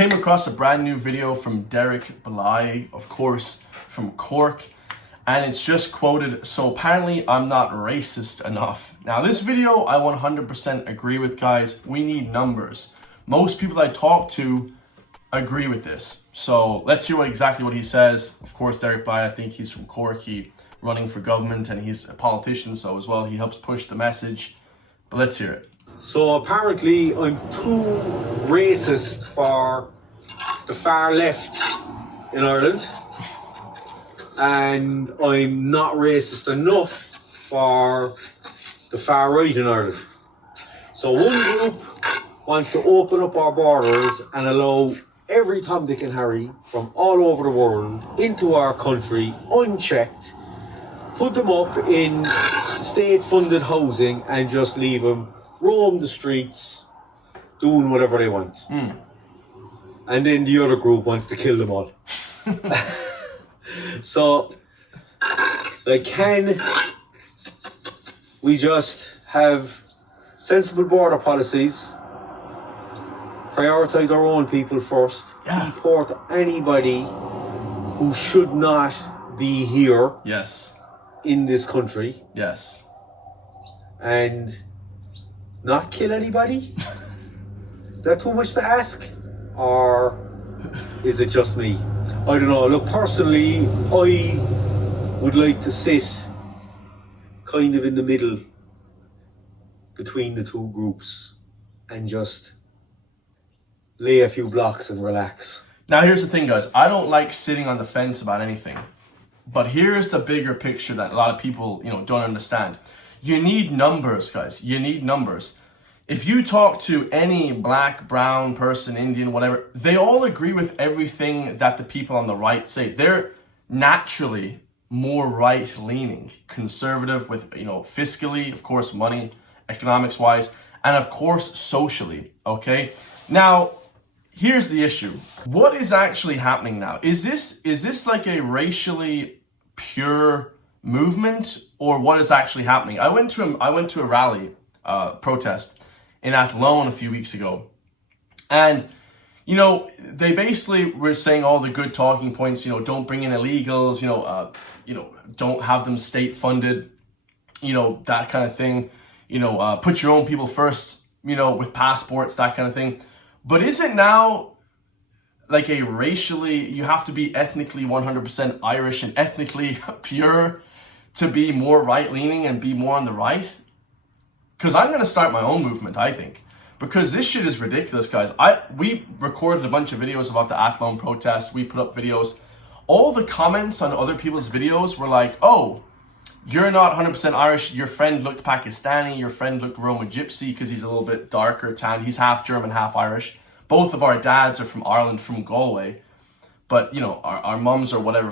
came across a brand new video from Derek Bly, of course, from Cork. And it's just quoted, "So apparently I'm not racist enough." Now this video I 100% agree with, guys. We need numbers. Most people I talk to agree with this. So let's hear exactly what he says. Of course, Derek Bly, I think he's from Cork. He's running for government and he's a politician, so as well he helps push the message. But let's hear it. So apparently I'm too racist for the far left in Ireland, and I'm not racist enough for the far right in Ireland. So one group wants to open up our borders and allow every Tom, Dick and Harry from all over the world into our country unchecked, put them up in state-funded housing and just leave them roam the streets doing whatever they want. And then the other group wants to kill them all. So, like, can we just have sensible border policies, prioritize our own people first, deport anybody who should not be here in this country, and not kill anybody? Is that too much to ask? Or is it just me? I don't know. Look, personally, I would like to sit kind of in the middle between the two groups and just lay a few blocks and relax. Now here's the thing, guys. I don't like sitting on the fence about anything. But here's the bigger picture that a lot of people, don't understand. You need numbers, guys. You need numbers. If you talk to any black, brown person, Indian, whatever, they all agree with everything that the people on the right say. They're naturally more right-leaning, conservative with, fiscally, of course, money, economics-wise, and of course, socially, okay? Now, here's the issue. What is actually happening now? Is this like a racially pure movement, or what is actually happening? I went to a rally, protest in Athlone a few weeks ago, and they basically were saying all the good talking points. Don't bring in illegals. Don't have them state funded. That kind of thing. Put your own people first. With passports, that kind of thing. But is it now like a racially, you have to be ethnically 100% Irish and ethnically pure to be more right-leaning and be more on the right? Because I'm going to start my own movement, I think. Because this shit is ridiculous, guys. We recorded a bunch of videos about the Athlone protest. We put up videos. All the comments on other people's videos were like, "Oh, you're not 100% Irish. Your friend looked Pakistani. Your friend looked Roma Gypsy because he's a little bit darker tan. He's half German, half Irish. Both of our dads are from Ireland, from Galway. But, our mums or whatever,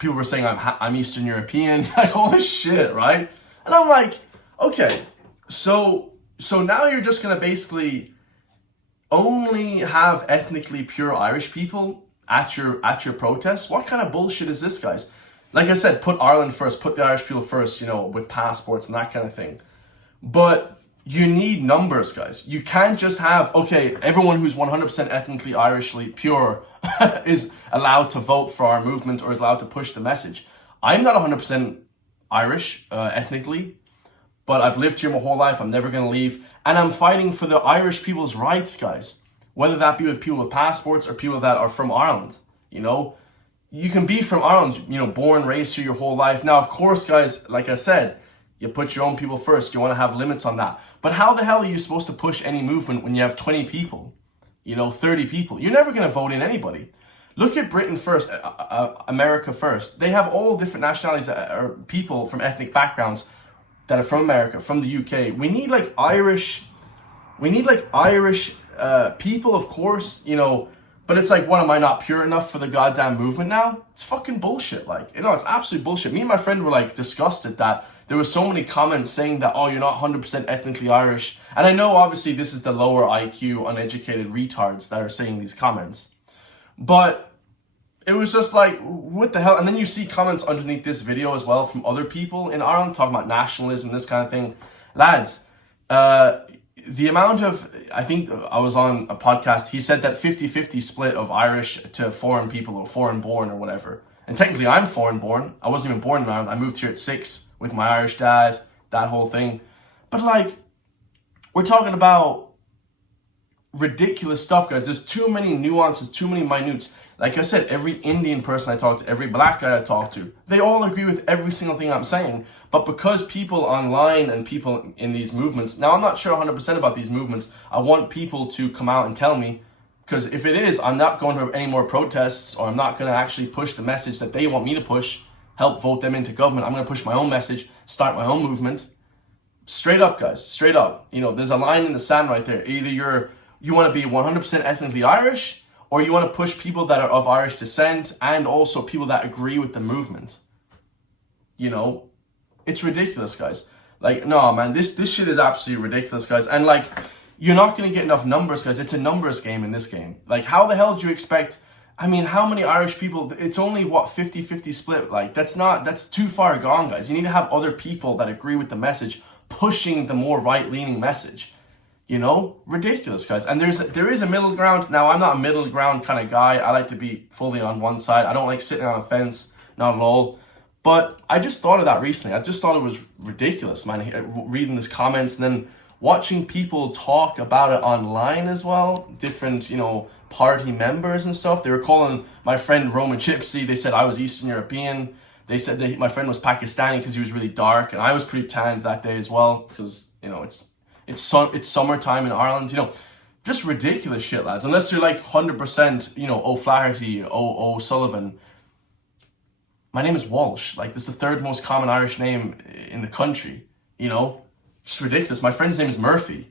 people were saying I'm Eastern European, like all this shit, right?" And I'm like, okay, so now you're just going to basically only have ethnically pure Irish people at your protests? What kind of bullshit is this, guys? Like I said, put Ireland first, put the Irish people first, with passports and that kind of thing. But you need numbers, guys. You can't just have, okay, everyone who's 100% ethnically Irishly pure is allowed to vote for our movement or is allowed to push the message. I'm not 100% Irish ethnically, but I've lived here my whole life. I'm never going to leave. And I'm fighting for the Irish people's rights, guys. Whether that be with people with passports or people that are from Ireland, You can be from Ireland, born, raised here your whole life. Now, of course, guys, like I said, you put your own people first. You want to have limits on that. But how the hell are you supposed to push any movement when you have 20 people, 30 people? You're never going to vote in anybody. Look at Britain first, America first. They have all different nationalities or people from ethnic backgrounds that are from America, from the UK. We need like Irish people, of course, but it's like, what, am I not pure enough for the goddamn movement now? It's fucking bullshit, it's absolute bullshit. Me and my friend were like disgusted that there were so many comments saying that, oh, you're not 100% ethnically Irish. And I know obviously this is the lower IQ, uneducated retards that are saying these comments. But it was just like, what the hell? And then you see comments underneath this video as well from other people in Ireland talking about nationalism, this kind of thing. Lads, the amount of, I think I was on a podcast, he said that 50-50 split of Irish to foreign people or foreign born or whatever. And technically I'm foreign born. I wasn't even born in Ireland. I moved here at 6 with my Irish dad, that whole thing. But like, we're talking about ridiculous stuff, guys. There's too many nuances, too many minutes. Like I said, every Indian person I talk to, every black guy I talk to, they all agree with every single thing I'm saying. But because people online and people in these movements, now I'm not sure 100% about these movements. I want people to come out and tell me, because if it is, I'm not going to any more protests, or I'm not going to actually push the message that they want me to push, help vote them into government. I'm going to push my own message, start my own movement. Straight up, guys, straight up. You know, there's a line in the sand right there. Either you want to be 100% ethnically Irish, or you want to push people that are of Irish descent and also people that agree with the movement. You know, it's ridiculous, guys. Like, no, man, this shit is absolutely ridiculous, guys. And like, you're not going to get enough numbers, guys. It's a numbers game in this game. Like, how the hell do you expect, I mean, how many Irish people, it's only, what, 50-50 split? Like, that's too far gone, guys. You need to have other people that agree with the message, pushing the more right-leaning message. You know, ridiculous, guys. And there is a middle ground. Now, I'm not a middle ground kind of guy. I like to be fully on one side. I don't like sitting on a fence, not at all. But I just thought of that recently. I just thought it was ridiculous, man. Reading these comments and then watching people talk about it online as well. Different, you know, party members and stuff. They were calling my friend Roman Gypsy. They said I was Eastern European. They said that my friend was Pakistani because he was really dark, and I was pretty tanned that day as well because, you know, it's summertime in Ireland, you know, just ridiculous shit, lads. Unless you're like 100%, you know, O'Flaherty, O'Sullivan. My name is Walsh. Like, this is the third most common Irish name in the country, you know, just ridiculous. My friend's name is Murphy.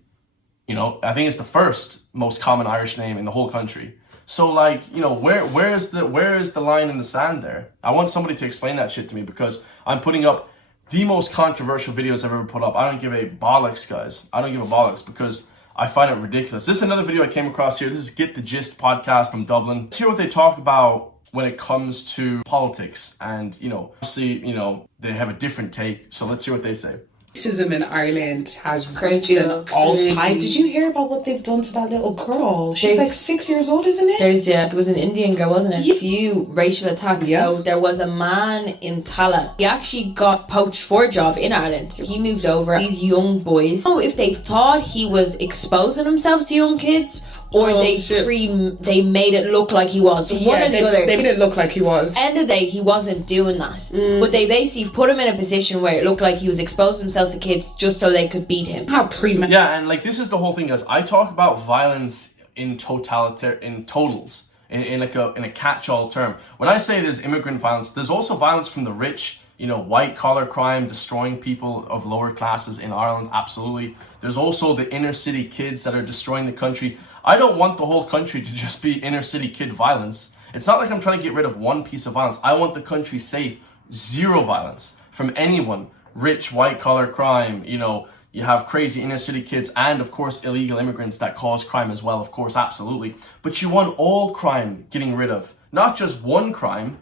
You know, I think it's the first most common Irish name in the whole country. So like, you know, where is the line in the sand there? I want somebody to explain that shit to me, because I'm putting up the most controversial videos I've ever put up. I don't give a bollocks, guys. I don't give a bollocks because I find it ridiculous. This is another video I came across here. This is Get the Gist podcast from Dublin. Let's hear what they talk about when it comes to politics. And, you know, obviously, you know, they have a different take. So let's hear what they say. Racism in Ireland has reached an all-time. Did you hear about what they've done to that little girl? She's like 6 years old, isn't it? It was an Indian girl, wasn't it? A few racial attacks. Yeah. So there was a man in Tala. He actually got poached for a job in Ireland. He moved over. These young boys, I don't know if they thought he was exposing himself to young kids, or they made it look like he was. One or the other. They made it look like he was. End of the day, he wasn't doing that. But they basically put him in a position where it looked like he was exposing himself to kids just so they could beat him. How Yeah, and like, this is the whole thing, guys. I talk about violence in totals, in a catch-all term. When I say there's immigrant violence, there's also violence from the rich. You know, white-collar crime, destroying people of lower classes in Ireland, absolutely. There's also the inner-city kids that are destroying the country. I don't want the whole country to just be inner-city kid violence. It's not like I'm trying to get rid of one piece of violence. I want the country safe. Zero violence from anyone. Rich, white-collar crime, you know, you have crazy inner-city kids and, of course, illegal immigrants that cause crime as well, of course, absolutely. But you want all crime getting rid of, not just one crime.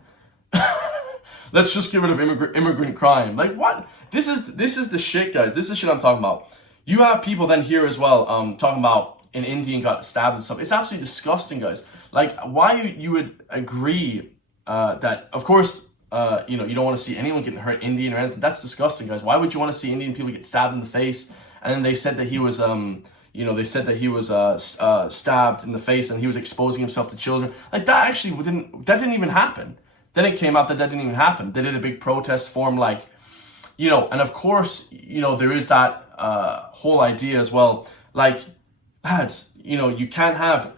Let's just get rid of immigrant crime. Like, what? This is the shit, guys. This is shit I'm talking about. You have people then here as well talking about an Indian got stabbed and stuff. It's absolutely disgusting, guys. Like, why you would agree that, of course, you know, you don't want to see anyone getting hurt, Indian or anything. That's disgusting, guys. Why would you want to see Indian people get stabbed in the face? And then they said that he was, you know, stabbed in the face and he was exposing himself to children. Like, that actually didn't even happen. Then it came out that didn't even happen. They did a big protest form, like, you know, and of course, you know, there is that whole idea as well. Like, lads, you know, you can't have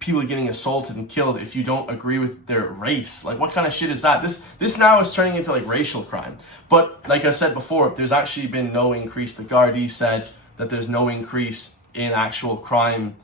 people getting assaulted and killed if you don't agree with their race. Like, what kind of shit is that? This now is turning into like racial crime. But like I said before, there's actually been no increase. The Gardaí said that there's no increase in actual crime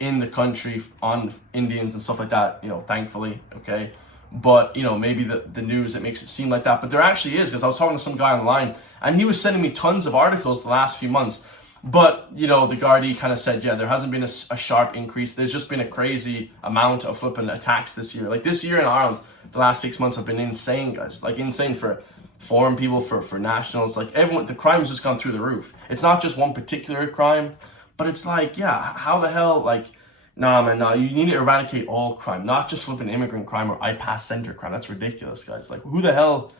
in the country on Indians and stuff like that, you know, thankfully, okay? But, you know, maybe the news, it makes it seem like that. But there actually is, because I was talking to some guy online, and he was sending me tons of articles the last few months. But, you know, the Gardaí kind of said, yeah, there hasn't been a sharp increase. There's just been a crazy amount of flipping attacks this year. Like, this year in Ireland, the last 6 months have been insane, guys. Like, insane for foreign people, for nationals. Like everyone, the crime has just gone through the roof. It's not just one particular crime, but it's like, yeah, how the hell, like, nah, man, nah, you need to eradicate all crime, not just flipping immigrant crime or I-Pass center crime. That's ridiculous, guys. Like, who the hell?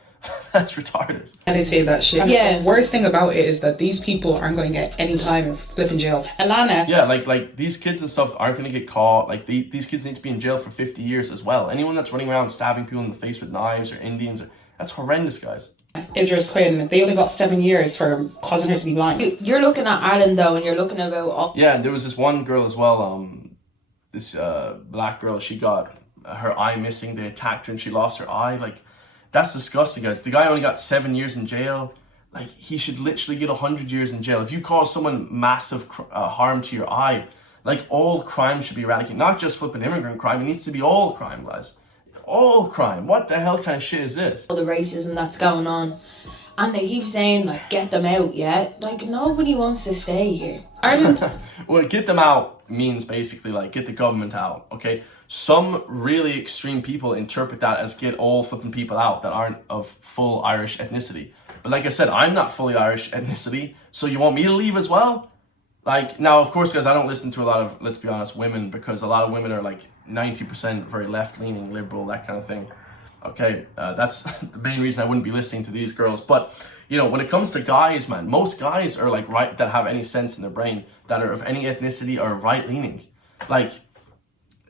That's retarded. And they say that shit. Yeah. The worst thing about it is that these people aren't going to get any time in flipping jail. Alana. Yeah, like these kids and stuff aren't going to get caught. Like these kids need to be in jail for 50 years as well. Anyone that's running around stabbing people in the face with knives or Indians, that's horrendous, guys. Idris Quinn, they only got 7 years for causing her to be blind. You're looking at Ireland though, and you're looking about Yeah, there was this one girl as well, this black girl, she got her eye missing. They attacked her and she lost her eye. Like, that's disgusting, guys. The guy only got 7 years in jail. Like, he should literally get 100 years in jail. If you cause someone massive harm to your eye, like, all crime should be eradicated. Not just flipping immigrant crime. It needs to be all crime, guys. All crime. What the hell kind of shit is this? all the racism that's going on. And they keep saying, like, get them out, yeah? Like, nobody wants to stay here. Ireland. Well, get them out means basically, like, get the government out, okay? Some really extreme people interpret that as get all flipping people out that aren't of full Irish ethnicity. But like I said, I'm not fully Irish ethnicity, so you want me to leave as well? Like, now, of course, guys, I don't listen to a lot of, let's be honest, women, because a lot of women are, like, 90% very left-leaning, liberal, that kind of thing. Okay, that's the main reason I wouldn't be listening to these girls. But, you know, when it comes to guys, man, most guys are, like, right, that have any sense in their brain, that are of any ethnicity, are right-leaning. Like,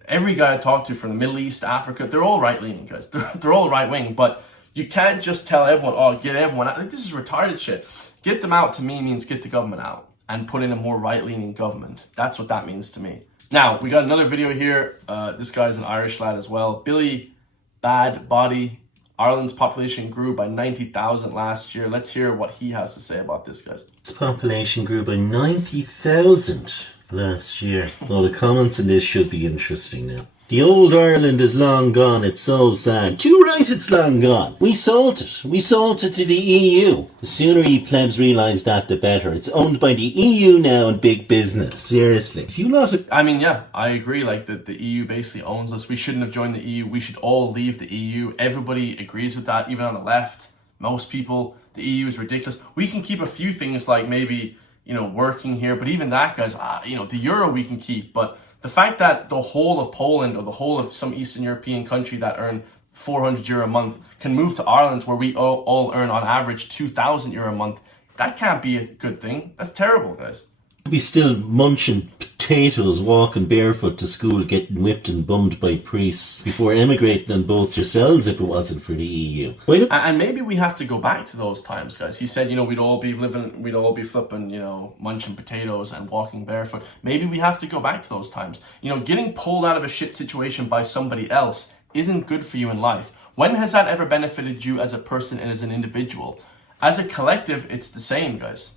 every guy I talk to from the Middle East, Africa, they're all right-leaning, guys. They're all right-wing, but you can't just tell everyone, oh, get everyone out. Like, this is retarded shit. Get them out, to me, means get the government out and put in a more right-leaning government. That's what that means to me. Now, we got another video here. This guy's an Irish lad as well. Billy Bad Body. Ireland's population grew by 90,000 last year. Let's hear what he has to say about this, guys. Its population grew by 90,000 last year. Well, the comments in this should be interesting now. The old Ireland is long gone, it's so sad. Too right, it's long gone. We sold it. We sold it to the EU. The sooner you plebs realise that, the better. It's owned by the EU now and big business. Seriously. You lot of... I mean, yeah, I agree. Like, the EU basically owns us. We shouldn't have joined the EU. We should all leave the EU. Everybody agrees with that, even on the left. Most people, the EU is ridiculous. We can keep a few things like maybe, you know, working here. But even that, guys, you know, the euro we can keep. But the fact that the whole of Poland or the whole of some Eastern European country that earn €400 a month can move to Ireland where we all earn on average €2,000 a month, that can't be a good thing. That's terrible, guys. be still munching potatoes, walking barefoot to school, getting whipped and bummed by priests before emigrating on boats yourselves if it wasn't for the EU. And maybe we have to go back to those times, guys. He said, you know, we'd all be flipping, you know, munching potatoes and walking barefoot. Maybe we have to go back to those times. You know, getting pulled out of a shit situation by somebody else isn't good for you in life. When has that ever benefited you as a person and as an individual? As a collective, it's the same, guys.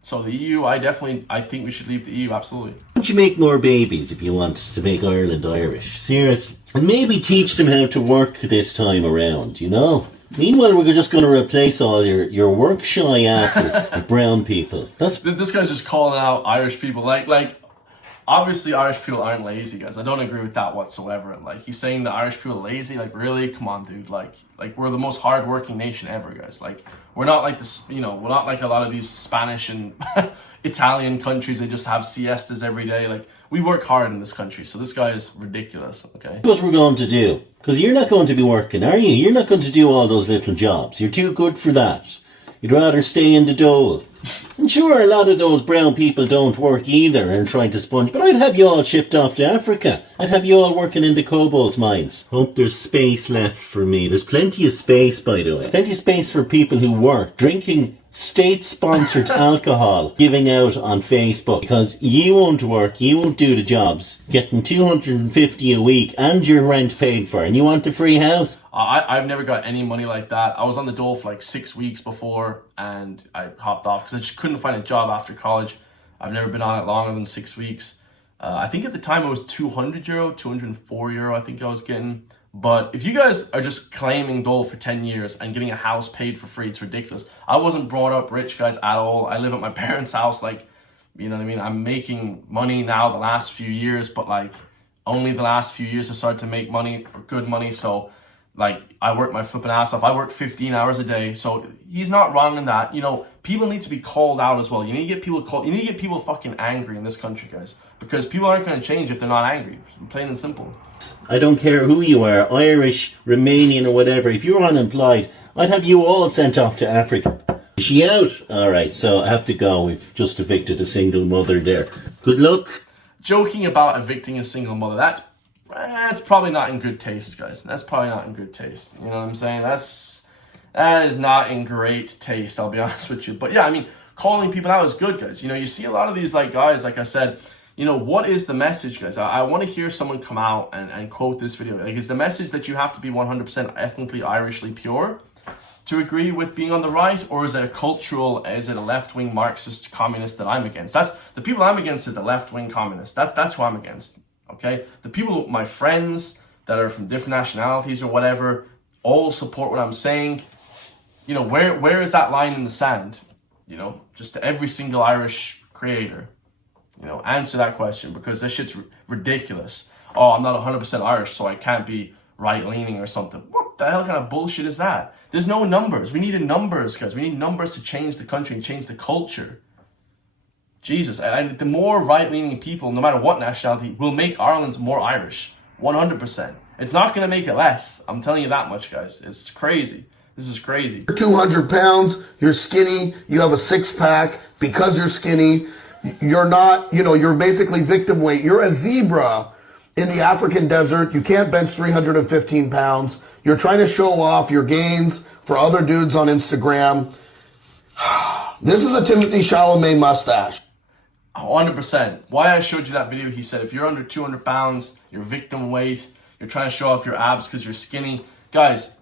So the EU, I think we should leave the EU, absolutely. Why don't you make more babies if you want to make Ireland Irish? Seriously. And maybe teach them how to work this time around, you know? Meanwhile, we're just going to replace all your work-shy asses with brown people. This guy's just calling out Irish people. Like, obviously Irish people aren't lazy, guys. I don't agree with that whatsoever. Like, he's saying the Irish people are lazy. Like, really? Come on, dude. Like we're the most hardworking nation ever, guys. Like, we're not like this, you know, we're not like a lot of these Spanish and Italian countries. They just have siestas every day. Like, we work hard in this country. So this guy is ridiculous, okay? What we're going to do. Because you're not going to be working, are you? You're not going to do all those little jobs. You're too good for that. You'd rather stay in the dole. And sure, a lot of those brown people don't work either and trying to sponge, but I'd have you all shipped off to Africa. I'd have you all working in the cobalt mines. Hope there's space left for me. There's plenty of space, by the way. Plenty of space for people who work, drinking state-sponsored alcohol, giving out on Facebook, because you won't work, you won't do the jobs, getting $250 a week and your rent paid for, and you want a free house. I've never got any money like that. I was on the dole for like 6 weeks before, and I hopped off because I just couldn't find a job after college. I've never been on it longer than 6 weeks. I think at the time it was €200, €204 I think I was getting. But if you guys are just claiming dole for 10 years and getting a house paid for free, it's ridiculous. I wasn't brought up rich, guys, at all. I live at my parents' house. Like, you know what I mean? I'm making money now the last few years, but like only the last few years I started to make money, or good money. So Like, I work my flipping ass off. I work 15 hours a day. So he's not wrong in that. You know, people need to be called out as well. You need to get people called. You need to get people fucking angry in this country, guys. Because people aren't going to change if they're not angry. Plain and simple. I don't care who you are, Irish, Romanian or whatever. If you're unemployed, I'd have you all sent off to Africa. Is she out? Alright, so I have to go. We've just evicted a single mother there. Good luck. Joking about evicting a single mother, that's probably not in good taste, guys. That's probably not in good taste. You know what I'm saying? That is not in great taste, I'll be honest with you. But yeah, I mean, calling people out is good, guys. You know, you see a lot of these like guys, like I said, you know, what is the message, guys? I want to hear someone come out and quote this video. Like, is the message that you have to be 100% ethnically Irishly pure to agree with being on the right, or is it is it a left-wing Marxist communist that I'm against? That's the people I'm against is the left-wing communists. That's who I'm against. Okay, the people, my friends that are from different nationalities or whatever, all support what I'm saying. You know, where is that line in the sand? You know, just to every single Irish creator, you know, answer that question, because this shit's ridiculous. Oh, I'm not 100% Irish, so I can't be right-leaning or something. What the hell kind of bullshit is that? There's no numbers. We needed numbers, guys. We need numbers to change the country and change the culture. Jesus, and the more right-leaning people, no matter what nationality, will make Ireland more Irish. 100%. It's not going to make it less. I'm telling you that much, guys. It's crazy. This is crazy. You're 200 pounds, you're skinny, you have a six-pack. Because you're skinny, you're not, you know, you're basically victim weight. You're a zebra in the African desert. You can't bench 315 pounds. You're trying to show off your gains for other dudes on Instagram. This is a Timothy Chalamet mustache. 100%. Why I showed you that video, he said, if you're under 200 pounds, you're victim weight, you're trying to show off your abs because you're skinny. Guys,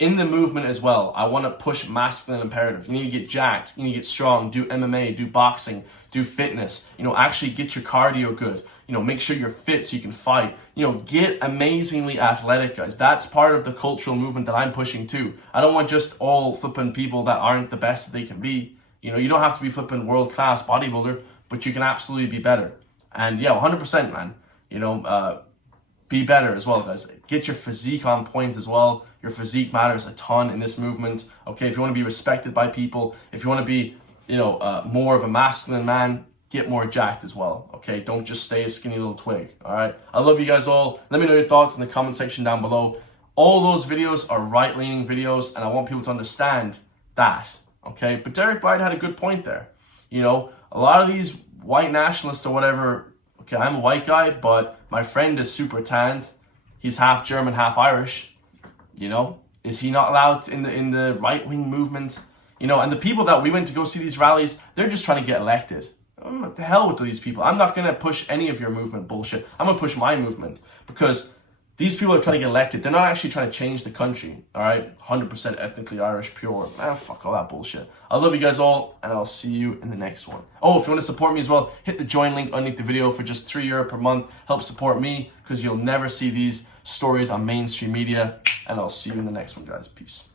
in the movement as well, I want to push masculine imperative. You need to get jacked. You need to get strong. Do MMA, do boxing, do fitness. You know, actually get your cardio good. You know, make sure you're fit so you can fight. You know, get amazingly athletic, guys. That's part of the cultural movement that I'm pushing too. I don't want just all flipping people that aren't the best that they can be. You know, you don't have to be flipping world-class bodybuilder, but you can absolutely be better. And yeah, 100%, man. You know, be better as well, guys. Get your physique on point as well. Your physique matters a ton in this movement. Okay, if you want to be respected by people, if you want to be, you know, more of a masculine man, get more jacked as well. Okay, don't just stay a skinny little twig. All right, I love you guys all. Let me know your thoughts in the comment section down below. All those videos are right-leaning videos, and I want people to understand that. Okay, but Derek Biden had a good point there. You know, a lot of these white nationalists or whatever. Okay, I'm a white guy, but my friend is super tanned. He's half German, half Irish. You know, is he not allowed in the right-wing movement? You know, and the people that we went to go see these rallies, they're just trying to get elected. What the hell with these people? I'm not going to push any of your movement bullshit. I'm going to push my movement, because these people are trying to get elected. They're not actually trying to change the country. All right, 100% ethnically Irish, pure. Man, fuck all that bullshit. I love you guys all, and I'll see you in the next one. Oh, if you want to support me as well, hit the join link underneath the video for just €3 per month. Help support me, because you'll never see these stories on mainstream media. And I'll see you in the next one, guys. Peace.